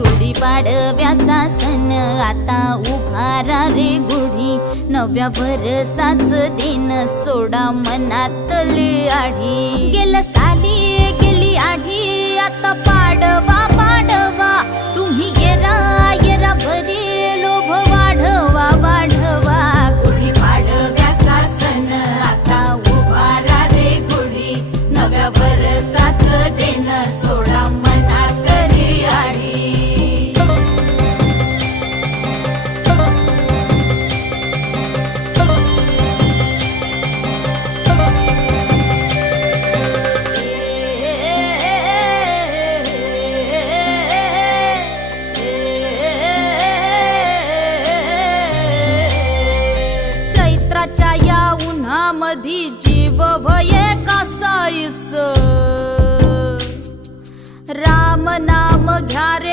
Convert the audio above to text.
गुढीपाडव्याचा सण आता उभारा रे गुढी, नव्या वर्षाच दिन सोडा मनातली आढी। गेलं साली गेली आढी, आता पाडवा पाडवा, तुम्ही येरा येरा बरे लोभ वाढवा वाढवा। गुढीपाडव्याचा सण आता उभारा रे गुढी, नव्या वर्षाच दिन सोडा मनातली आढी। चैत्राच्या या उन्हामधी जीव भये कासाईस, राम नाम घ्या रे